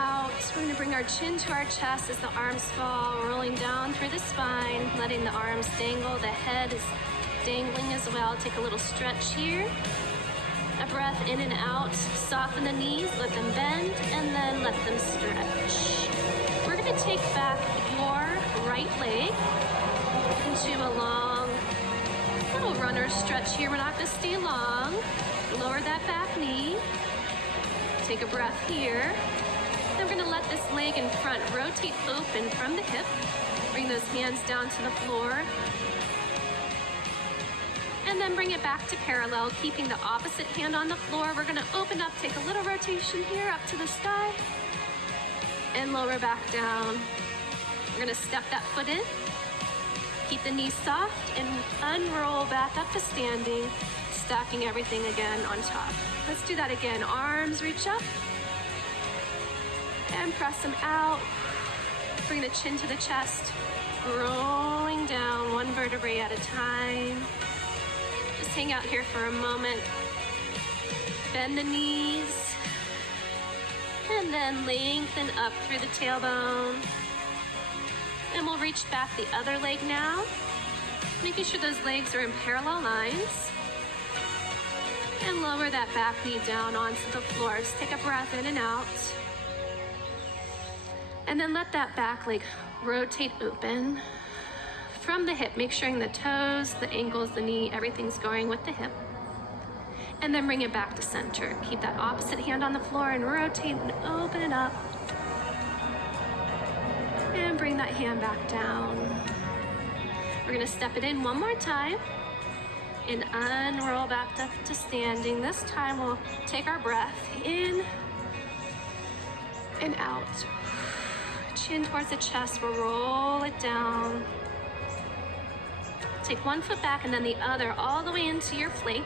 out. We're gonna bring our chin to our chest as the arms fall, rolling down through the spine, letting the arms dangle. The head is dangling as well. Take a little stretch here. A breath in and out. Soften the knees, let them bend, and then let them stretch. We're gonna take back your right leg into a long little runner stretch here. We're not gonna stay long. Lower that back knee. Take a breath here. Then we're gonna let this leg in front rotate open from the hip. Bring those hands down to the floor. And then bring it back to parallel, keeping the opposite hand on the floor. We're gonna open up, take a little rotation here up to the sky, and lower back down. We're gonna step that foot in. Keep the knees soft and unroll back up to standing, stacking everything again on top. Let's do that again. Arms reach up and press them out. Bring the chin to the chest, rolling down one vertebrae at a time. Just hang out here for a moment. Bend the knees and then lengthen up through the tailbone. And we'll reach back the other leg now, making sure those legs are in parallel lines. And lower that back knee down onto the floor. Just take a breath in and out. And then let that back leg rotate open from the hip. Make sure the toes, the ankles, the knee, everything's going with the hip. And then bring it back to center. Keep that opposite hand on the floor and rotate and open it up. And bring that hand back down. We're gonna step it in one more time and unroll back up to standing. This time we'll take our breath in and out. Chin towards the chest, we'll roll it down. Take one foot back and then the other all the way into your flank.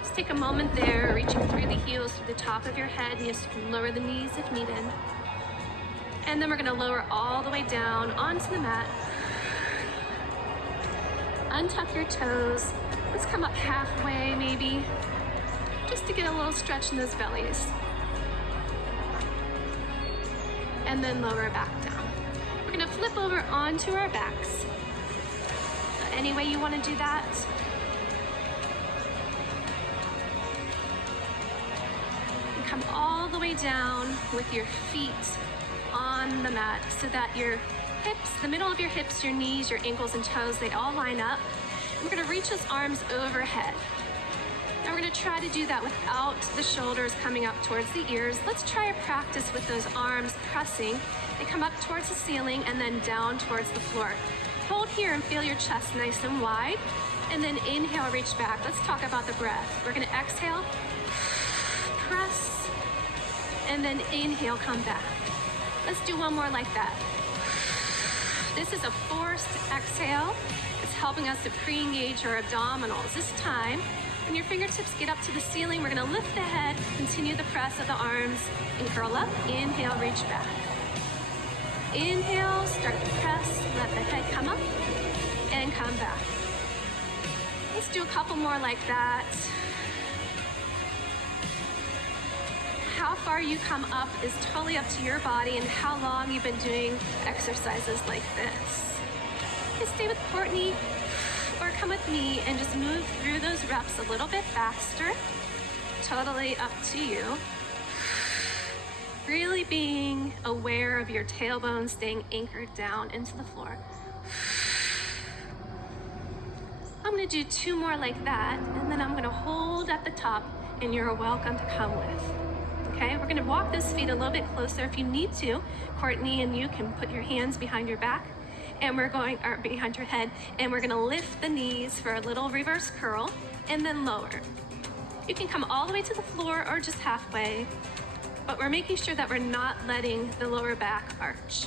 Just take a moment there, reaching through the heels, through the top of your head. Yes, you can lower the knees if needed. And then we're gonna lower all the way down onto the mat. Untuck your toes. Let's come up halfway maybe, just to get a little stretch in those bellies. And then lower back down. We're gonna flip over onto our backs. Any way you wanna do that. And come all the way down with your feet on the mat so that your hips, the middle of your hips, your knees, your ankles and toes, they all line up. And we're gonna reach those arms overhead. Now we're gonna try to do that without the shoulders coming up towards the ears. Let's try a practice with those arms pressing. They come up towards the ceiling and then down towards the floor. Hold here and feel your chest nice and wide. And then inhale, reach back. Let's talk about the breath. We're gonna exhale, press, and then inhale, come back. Let's do one more like that. This is a forced exhale. It's helping us to pre-engage our abdominals. This time, when your fingertips get up to the ceiling, we're gonna lift the head, continue the press of the arms, and curl up. Inhale, reach back. Inhale, start the press, let the head come up, and come back. Let's do a couple more like that. How far you come up is totally up to your body and how long you've been doing exercises like this. You can stay with Courtney or come with me and just move through those reps a little bit faster. Totally up to you. Really being aware of your tailbone staying anchored down into the floor. I'm gonna do two more like that, and then I'm gonna hold at the top, and you're welcome to come with. Okay, we're gonna walk those feet a little bit closer if you need to. Courtney and you can put your hands behind your back, and we're going, or behind your head, and we're gonna lift the knees for a little reverse curl, and then lower. You can come all the way to the floor or just halfway, but we're making sure that we're not letting the lower back arch.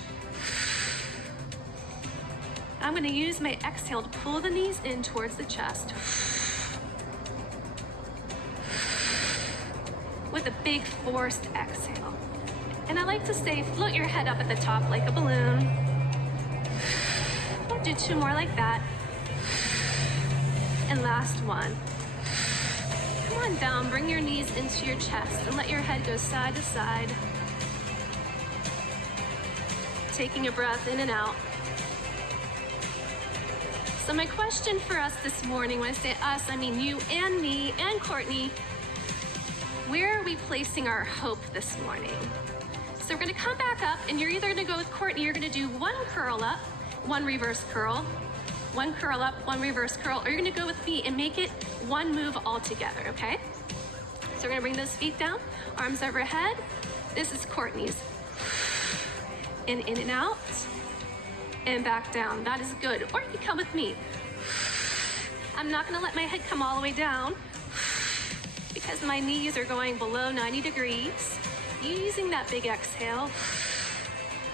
I'm gonna use my exhale to pull the knees in towards the chest. With a big forced exhale. And I like to say, float your head up at the top like a balloon. We'll do two more like that. And last one. Come on down, bring your knees into your chest and let your head go side to side. taking a breath in and out. So my question for us this morning, when I say us, I mean you and me and Courtney, where are we placing our hope this morning? So we're gonna come back up, and you're either gonna go with Courtney, you're gonna do one curl up, one reverse curl, one curl up, one reverse curl, or you're gonna go with me and make it one move all together, okay? So we're gonna bring those feet down, arms overhead. This is Courtney's. In and out, and back down. That is good. Or you can come with me. I'm not gonna let my head come all the way down because my knees are going below 90 degrees. Using that big exhale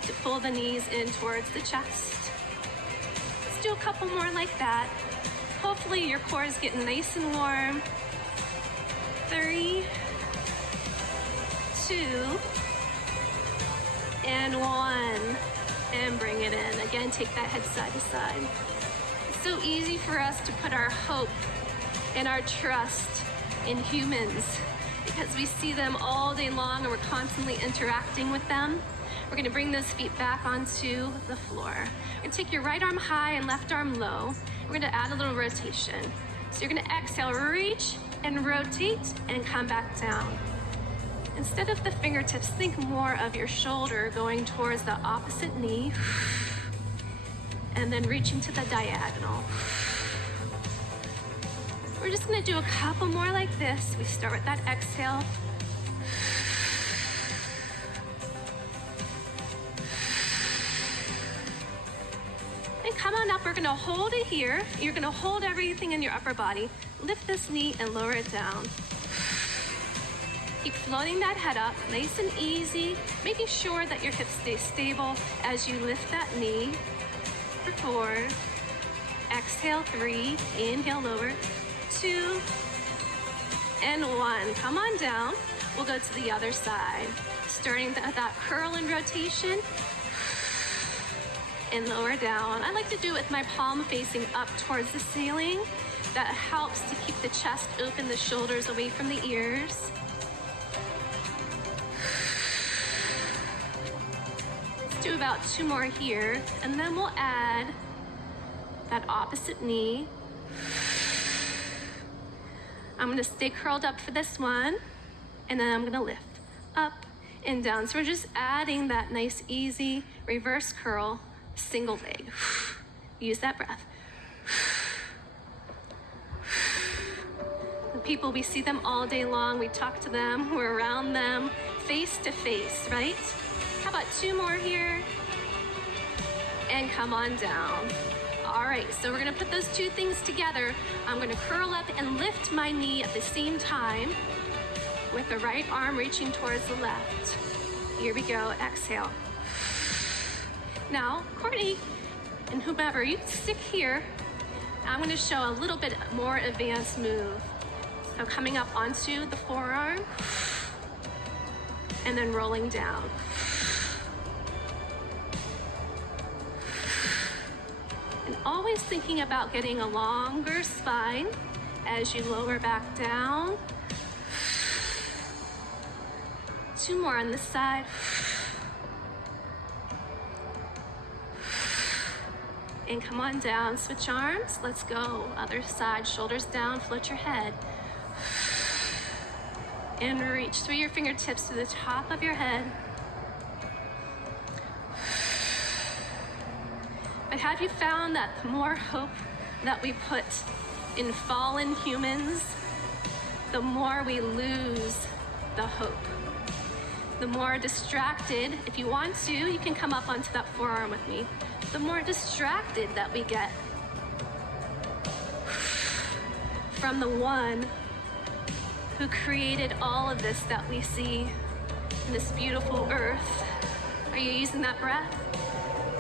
to pull the knees in towards the chest. Let's do a couple more like that. Hopefully your core is getting nice and warm. 3, 2, and 1. And bring it in. Again, take that head side to side. It's so easy for us to put our hope and our trust in humans because we see them all day long and we're constantly interacting with them. We're gonna bring those feet back onto the floor. You're gonna take your right arm high and left arm low. We're gonna add a little rotation. So you're gonna exhale, reach and rotate and come back down. Instead of the fingertips, think more of your shoulder going towards the opposite knee and then reaching to the diagonal. We're just gonna do a couple more like this. We start with that exhale. And come on up, we're gonna hold it here. You're gonna hold everything in your upper body. Lift this knee and lower it down. Keep floating that head up, nice and easy, making sure that your hips stay stable as you lift that knee. For 4, exhale 3, inhale lower, 2, and 1. Come on down. We'll go to the other side. Starting that curl and rotation, and lower down. I like to do it with my palm facing up towards the ceiling. That helps to keep the chest open, the shoulders away from the ears. Do about 2 more here, and then we'll add that opposite knee. I'm gonna stay curled up for this one, and then I'm gonna lift up and down. So we're just adding that nice, easy reverse curl, single leg. Use that breath. The people, we see them all day long. We talk to them, we're around them, face to face, right? How about 2 more here? And come on down. All right, so we're gonna put those 2 things together. I'm gonna curl up and lift my knee at the same time with the right arm reaching towards the left. Here we go, exhale. Now, Courtney and whomever, you can stick here. I'm gonna show a little bit more advanced move. So coming up onto the forearm and then rolling down. And always thinking about getting a longer spine as you lower back down. 2 more on this side. And come on down, switch arms, let's go. Other side, shoulders down, float your head. And reach through your fingertips to the top of your head. But have you found that the more hope that we put in fallen humans, the more we lose the hope? The more distracted, if you want to, you can come up onto that forearm with me. The more distracted that we get from the one who created all of this that we see in this beautiful earth. Are you using that breath?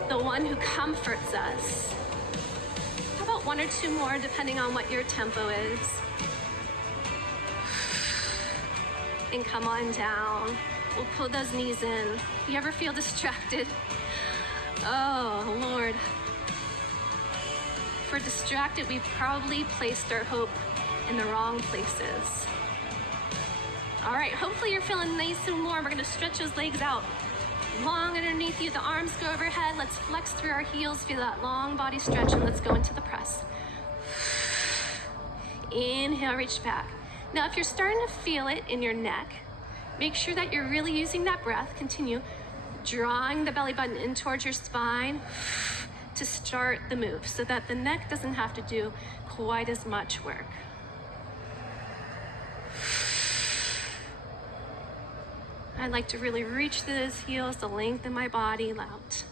The one who comforts us. How about 1 or 2 more, depending on what your tempo is? And come on down. We'll pull those knees in. You ever feel distracted? Oh, Lord. If we're distracted, we've probably placed our hope in the wrong places. All right, hopefully you're feeling nice and warm. We're gonna stretch those legs out. long underneath you. The arms go overhead. Let's flex through our heels. Feel that long body stretch, and let's go into the press. Inhale, reach back. Now, if you're starting to feel it in your neck, make sure that you're really using that breath. Continue drawing the belly button in towards your spine to start the move so that the neck doesn't have to do quite as much work. I like to really reach through those heels to lengthen my body out.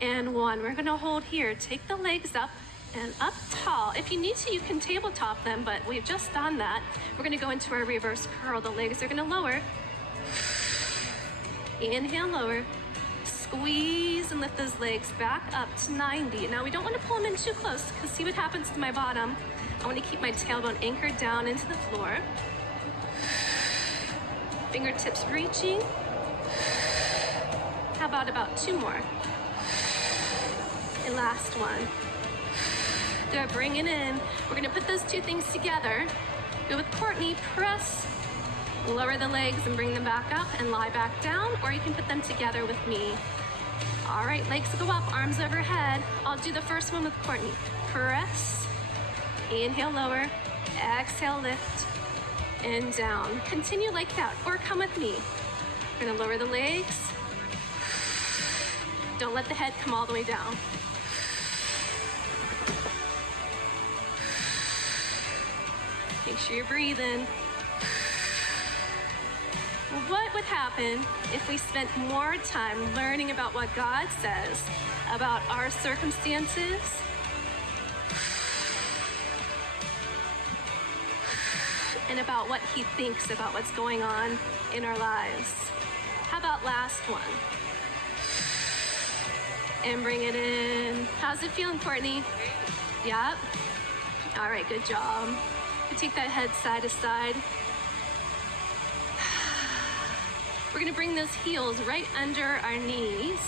And one, we're gonna hold here. Take the legs up and up tall. If you need to, you can tabletop them, but we've just done that. We're gonna go into our reverse curl. The legs are gonna lower. Inhale, lower. Squeeze and lift those legs back up to 90. Now we don't wanna pull them in too close because see what happens to my bottom. I wanna keep my tailbone anchored down into the floor. Fingertips reaching. How about 2 more? And last one. Good, bring it in. We're gonna put those 2 things together. Go with Courtney, press, lower the legs and bring them back up and lie back down, or you can put them together with me. All right, legs go up, arms overhead. I'll do the first one with Courtney. Press, inhale, lower, exhale, lift, and down. Continue like that, or come with me. We're gonna lower the legs. Don't let the head come all the way down. Make sure you're breathing. What would happen if we spent more time learning about what God says about our circumstances? And about what he thinks about what's going on in our lives. How about last one? And bring it in. How's it feeling, Courtney? Yep. All right, good job. You take that head side to side. We're gonna bring those heels right under our knees,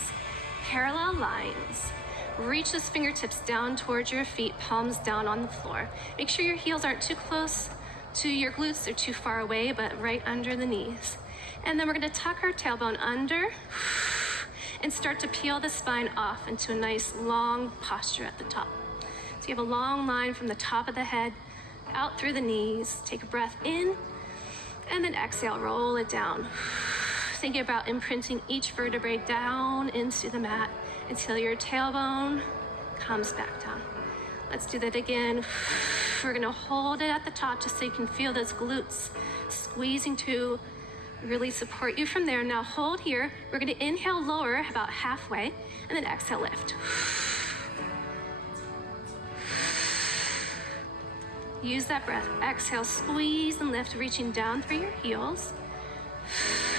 parallel lines. Reach those fingertips down towards your feet, palms down on the floor. Make sure your heels aren't too close to your glutes, they're too far away, but right under the knees. And then we're gonna tuck our tailbone under and start to peel the spine off into a nice long posture at the top. So you have a long line from the top of the head out through the knees. Take a breath in and then exhale, roll it down. Thinking about imprinting each vertebrae down into the mat until your tailbone comes back down. Let's do that again. We're gonna hold it at the top just so you can feel those glutes squeezing to really support you from there. Now hold here. We're gonna inhale, lower about halfway, and then exhale, lift. Use that breath. Exhale, squeeze and lift, reaching down through your heels.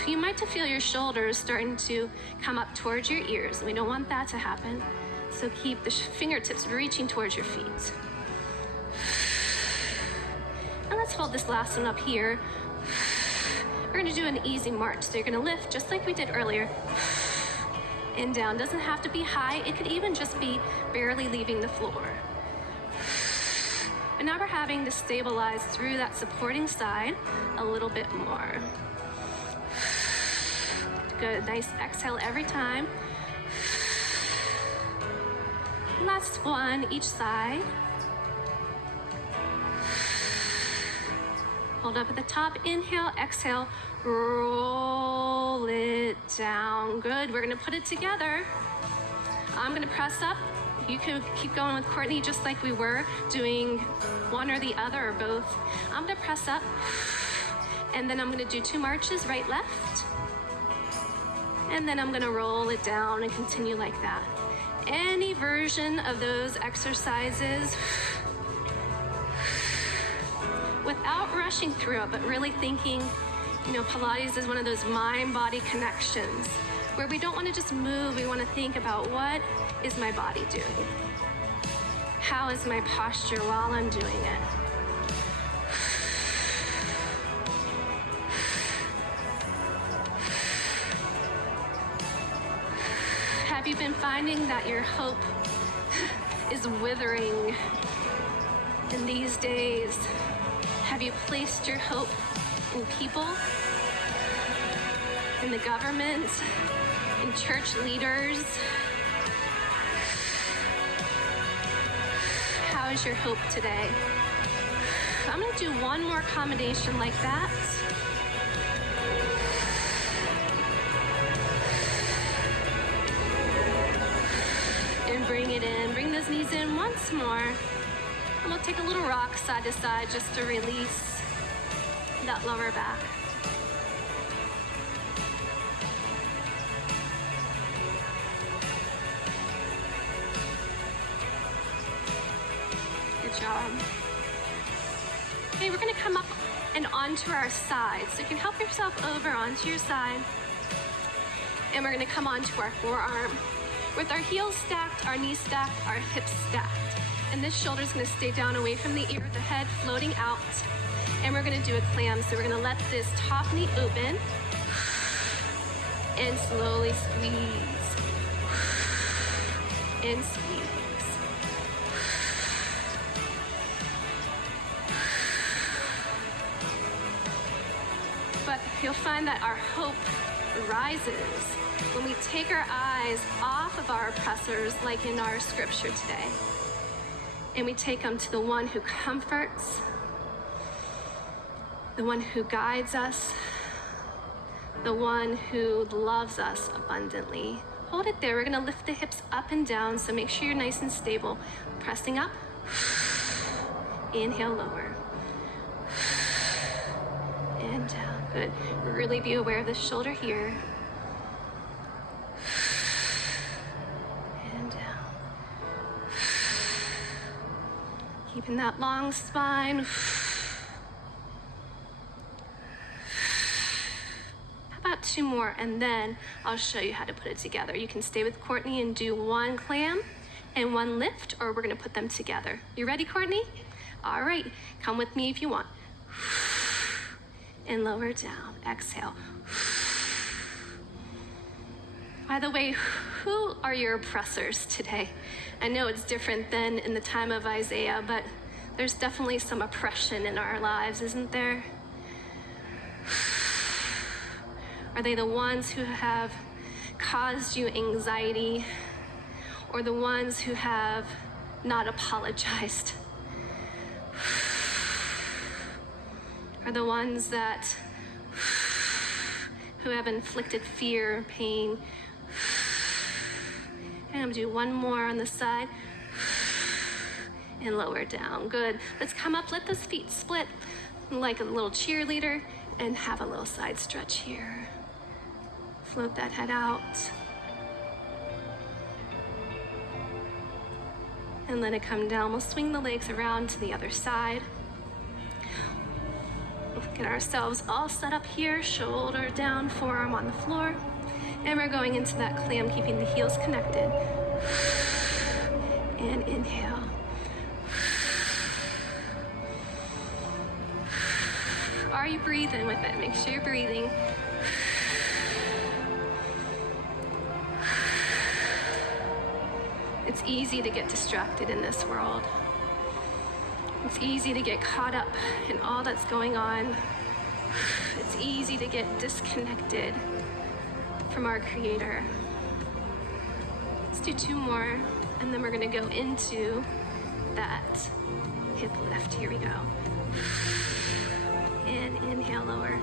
You might feel your shoulders starting to come up towards your ears. We don't want that to happen. So keep the fingertips reaching towards your feet. And let's hold this last one up here. We're gonna do an easy march. So you're gonna lift just like we did earlier. And down. Doesn't have to be high. It could even just be barely leaving the floor. And now we're having to stabilize through that supporting side a little bit more. Good, nice exhale every time. Last one, each side. Hold up at the top, inhale, exhale, roll it down. Good, we're gonna put it together. I'm gonna press up. You can keep going with Courtney just like we were doing one or the other or both. I'm gonna press up and then I'm gonna do 2 marches, right, left. And then I'm gonna roll it down and continue like that. Any version of those exercises without rushing through it, but really thinking, you know, Pilates is one of those mind-body connections where we don't wanna just move, we wanna think about what is my body doing? How is my posture while I'm doing it? Have you been finding that your hope is withering in these days? Have you placed your hope in people, in the government, in church leaders. How is your hope today? I'm gonna do one more combination like that. And bring it in, bring those knees in once more. And we'll take a little rock side to side just to release that lower back. Good job. Okay, we're gonna come up and onto our side. So you can help yourself over onto your side. And we're gonna come onto our forearm. With our heels stacked, our knees stacked, our hips stacked. And this shoulder's gonna stay down away from the ear, the head floating out. And we're gonna do a clam. So we're gonna let this top knee open and slowly squeeze and squeeze. But you'll find that our hope rises when we take our eyes off of our oppressors, like in our scripture today, and we take them to the one who comforts, the one who guides us, the one who loves us abundantly. Hold it there. We're gonna lift the hips up and down, so make sure you're nice and stable. Pressing up, inhale, lower, and down. Good. Really be aware of the shoulder here. And down. Keeping that long spine. How about two more, and then I'll show you how to put it together. You can stay with Courtney and do one clam and one lift, or we're gonna put them together. You ready, Courtney? All right, come with me if you want. And lower down, exhale. By the way, who are your oppressors today? I know it's different than in the time of Isaiah, but there's definitely some oppression in our lives, isn't there? Are they the ones who have caused you anxiety, or the ones who have not apologized? Are the ones that who have inflicted fear, pain? And I'm gonna do one more on the side and lower down. Good. Let's come up, let those feet split like a little cheerleader and have a little side stretch here. Float that head out. And let it come down. We'll swing the legs around to the other side. Get ourselves all set up here, shoulder down, forearm on the floor. And we're going into that clam, keeping the heels connected. And inhale. Are you breathing with it? Make sure you're breathing. It's easy to get distracted in this world. It's easy to get caught up in all that's going on. It's easy to get disconnected from our Creator. Let's do two more, and then we're gonna go into that hip lift. Here we go. And inhale, lower.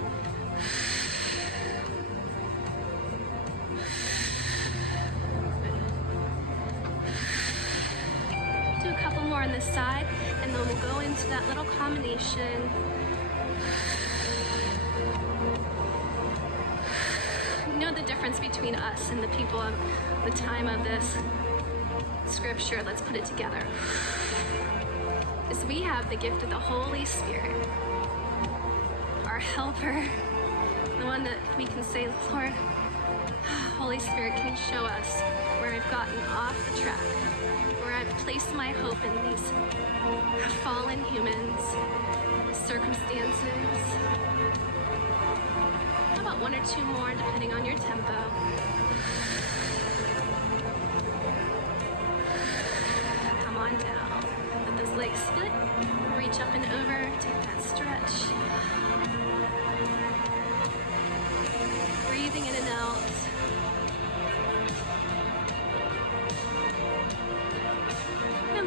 Do a couple more on this side, and then we'll go into that little combination. You know the difference between us and the people of the time of this scripture. Let's put it together. Is we have the gift of the Holy Spirit, our helper, the one that we can say, Lord, Holy Spirit, can you show us where I've gotten off the track, where I've placed my hope in these fallen humans, circumstances. How about one or two more, depending on your tempo? Come on down. Let those legs split. Reach up and over. Take that stretch. Breathing in and out.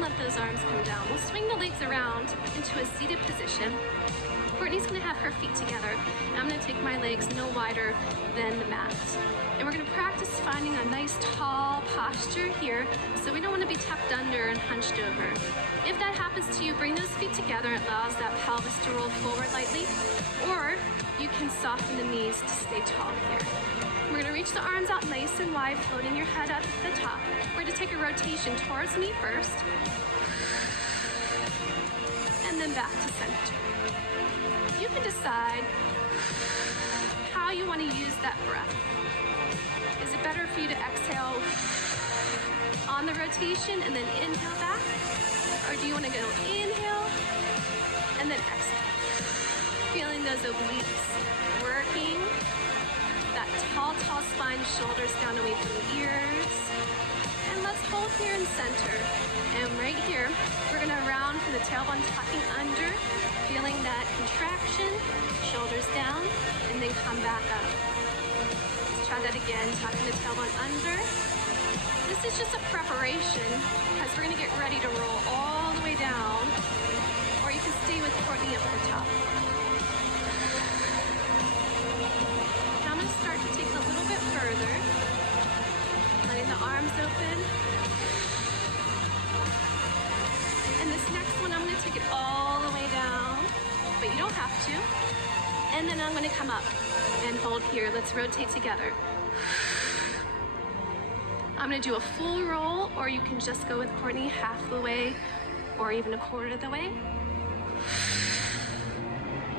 let those arms come down. We'll swing the legs around into a seated position. Courtney's gonna have her feet together, and I'm gonna take my legs no wider than the mat. And we're gonna practice finding a nice tall posture here, so we don't wanna be tucked under and hunched over. If that happens to you, bring those feet together. It allows that pelvis to roll forward lightly, or you can soften the knees to stay tall here. We're gonna reach the arms out nice and wide, floating your head up to the top. We're gonna take a rotation towards me first, and then back to center. You can decide how you want to use that breath. Is it better for you to exhale on the rotation and then inhale back? Or do you want to go inhale and then exhale? Feeling those obliques working. That tall spine, shoulders down away from the ears. And let's hold here in center. And right here, we're gonna round from the tailbone, tucking under, feeling that contraction, shoulders down, and then come back up. Let's try that again, tucking the tailbone under. This is just a preparation, because we're gonna get ready to roll all the way down, or you can stay with Courtney up at the top. Now I'm gonna start to take it a little bit further, letting the arms open. And this next one, I'm gonna take it all the way down, but you don't have to. And then I'm gonna come up and hold here. Let's rotate together. I'm gonna do a full roll, or you can just go with Courtney half the way, or even a quarter of the way.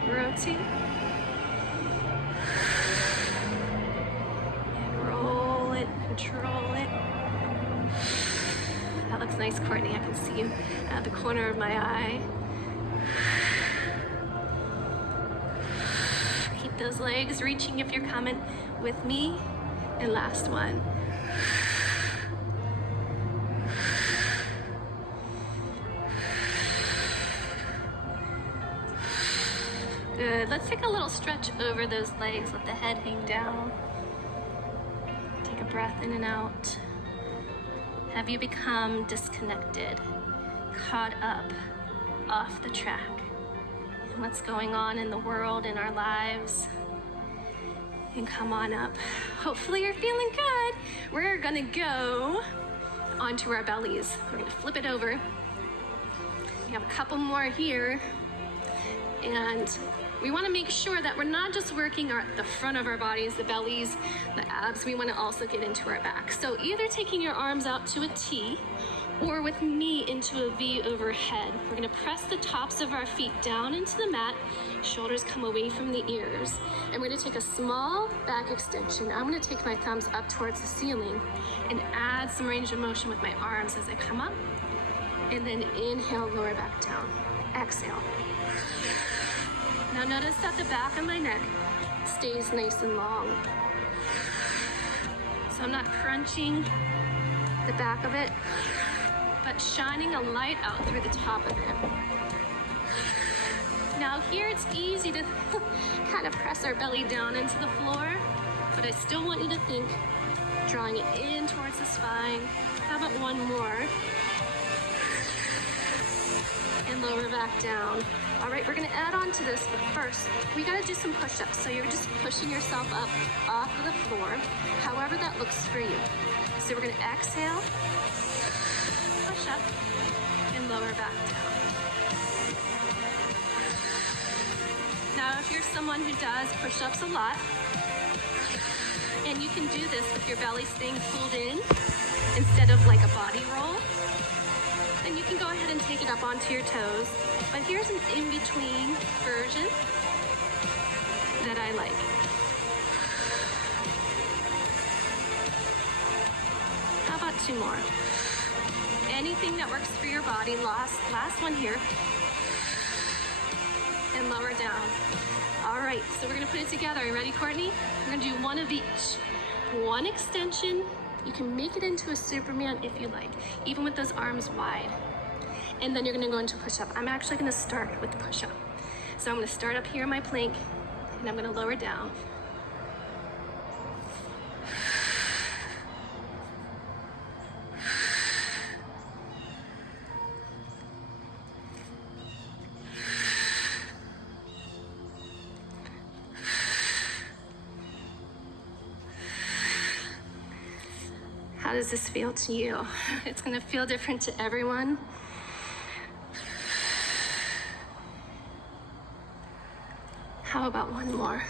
Rotate. And roll it, control it. That looks nice, Courtney. I can see you at the corner of my eye. Keep those legs reaching if you're coming with me. And last one. Good. Let's take a little stretch over those legs. Let the head hang down. Take a breath in and out. Have you become disconnected, caught up, off the track? And what's going on in the world, in our lives? And come on up. Hopefully you're feeling good. We're gonna go onto our bellies. We're gonna flip it over. We have a couple more here. And we want to make sure that we're not just working the front of our bodies, the bellies, the abs. We want to also get into our back. So either taking your arms out to a T, or with me into a V overhead. We're going to press the tops of our feet down into the mat. Shoulders come away from the ears. And we're going to take a small back extension. I'm going to take my thumbs up towards the ceiling and add some range of motion with my arms as I come up. And then inhale, lower back down. Exhale. Now notice that the back of my neck stays nice and long. So I'm not crunching the back of it, but shining a light out through the top of it. Now here it's easy to kind of press our belly down into the floor, but I still want you to think, drawing it in towards the spine. How about one more? And lower back down. All right, we're gonna add on to this, but first, we gotta do some push-ups. So you're just pushing yourself up off of the floor, however that looks for you. So we're gonna exhale, push up, and lower back down. Now, if you're someone who does push-ups a lot, and you can do this with your belly staying pulled in, instead of like a body roll, then you can go ahead and take it up onto your toes. But here's an in-between version that I like. How about two more? Anything that works for your body. Last one here. And lower down. All right, so we're gonna put it together. Are you ready, Courtney? We're gonna do one of each. One extension. You can make it into a Superman if you like, even with those arms wide. And then you're gonna go into push-up. I'm actually gonna start with the push-up. So I'm gonna start up here in my plank, and I'm gonna lower down. How does this feel to you? It's gonna feel different to everyone. How about one more?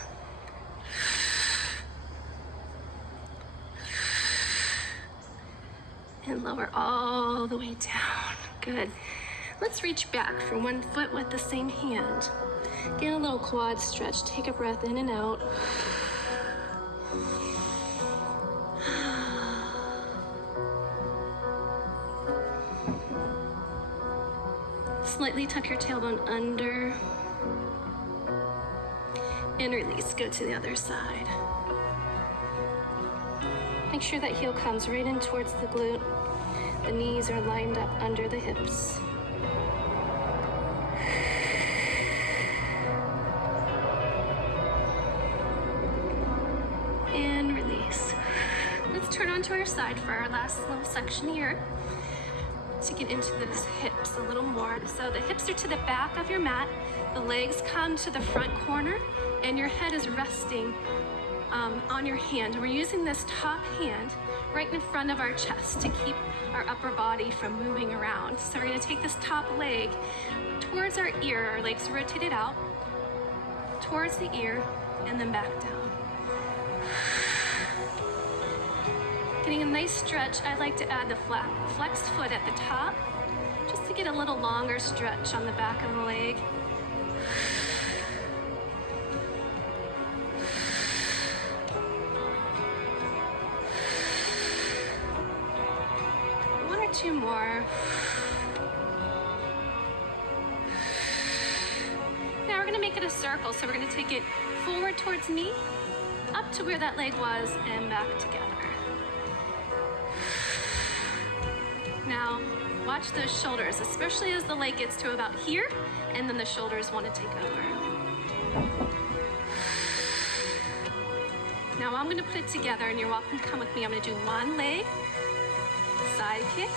And lower all the way down. Good. Let's reach back for one foot with the same hand. Get a little quad stretch. Take a breath in and out. Slightly tuck your tailbone under. And release. Go to the other side. Make sure that heel comes right in towards the glute. The knees are lined up under the hips. And release. Let's turn onto our side for our last little section here to get into those hips a little more. So the hips are to the back of your mat, the legs come to the front corner, and your head is resting on your hand. We're using this top hand right in front of our chest to keep our upper body from moving around. So we're gonna take this top leg towards our ear, our legs rotated out, towards the ear, and then back down. Getting a nice stretch, I like to add the flex foot at the top, just to get a little longer stretch on the back of the leg. Two more. Now we're gonna make it a circle. So we're gonna take it forward towards me, up to where that leg was, and back together. Now, watch those shoulders, especially as the leg gets to about here, and then the shoulders wanna take over. Now I'm gonna put it together, and you're welcome to come with me. I'm gonna do one leg, side kick,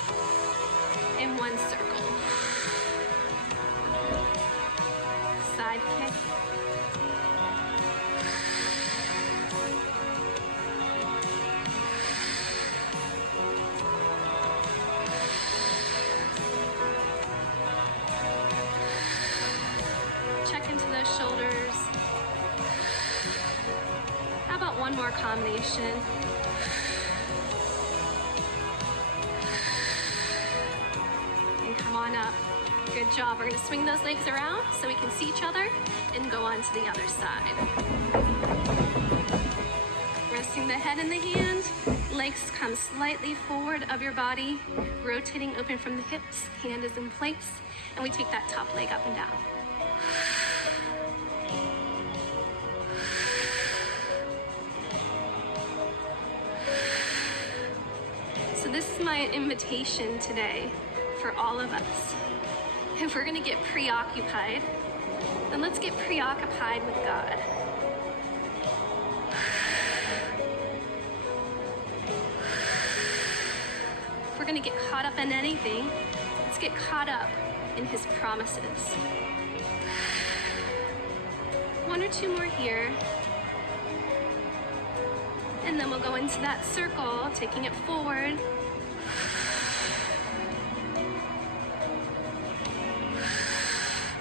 and one circle. Side kick. Check into those shoulders. How about one more combination? Come on up. Good job. We're going to swing those legs around so we can see each other and go on to the other side. Resting the head in the hand, legs come slightly forward of your body, rotating open from the hips, hand is in place, and we take that top leg up and down. So this is my invitation today for all of us. If we're gonna get preoccupied, then let's get preoccupied with God. If we're gonna get caught up in anything, let's get caught up in His promises. One or two more here. And then we'll go into that circle, taking it forward.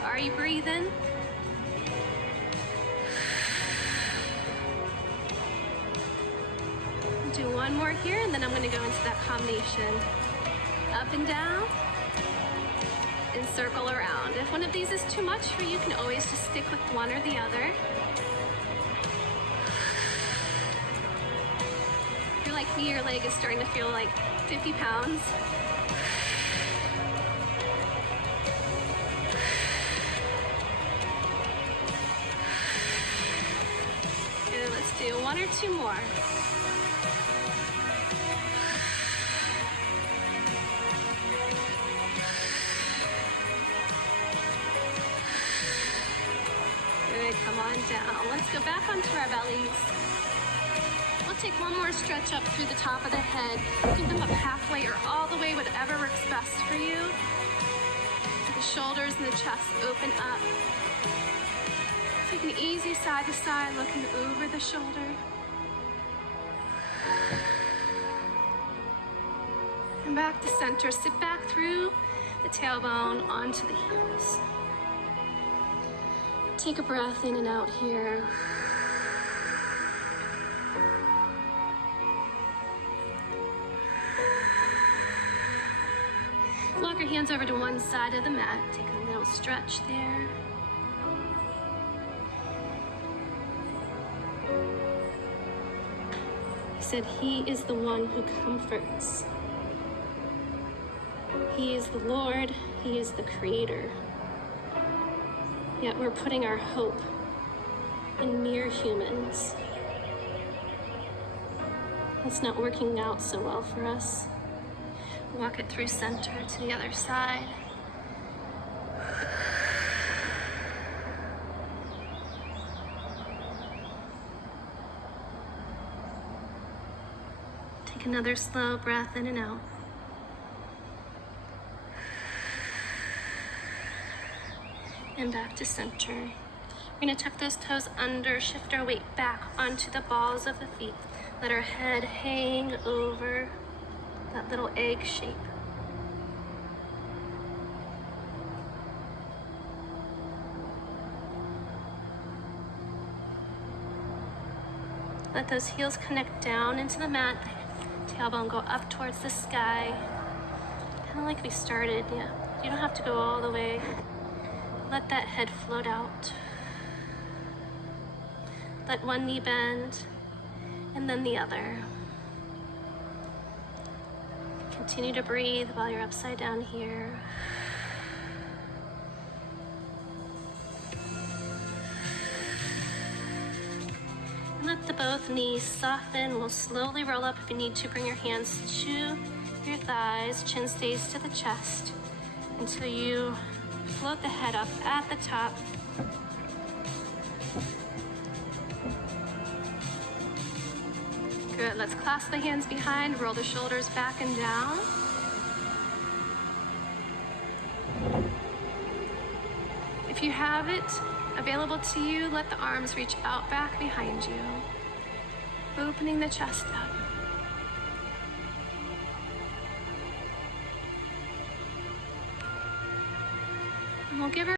Are you breathing? Do one more here, and then I'm going to go into that combination. Up and down, and circle around. If one of these is too much for you, you can always just stick with one or the other. If you're like me, your leg is starting to feel like 50 pounds. Let's do one or two more. Good, come on down. Let's go back onto our bellies. We'll take one more stretch up through the top of the head. You can come up halfway or all the way, whatever works best for you. The shoulders and the chest open up. Take an easy side to side, looking over the shoulder. Come back to center. Sit back through the tailbone onto the heels. Take a breath in and out here. Walk your hands over to one side of the mat. Take a little stretch there. He said he is the one who comforts. He is the Lord. He is the Creator. Yet we're putting our hope in mere humans. It's not working out so well for us. Walk it through center to the other side. Take another slow breath in and out. And back to center. We're gonna tuck those toes under, shift our weight back onto the balls of the feet. Let our head hang over that little egg shape. Let those heels connect down into the mat. Tailbone go up towards the sky. Kind of like we started, yeah. You don't have to go all the way. Let that head float out. Let one knee bend, and then the other. Continue to breathe while you're upside down here. And let the both knees soften. We'll slowly roll up if you need to. Bring your hands to your thighs. Chin stays to the chest until you float the head up at the top. Good, let's clasp the hands behind, roll the shoulders back and down. If you have it available to you, let the arms reach out back behind you, opening the chest up. And we'll give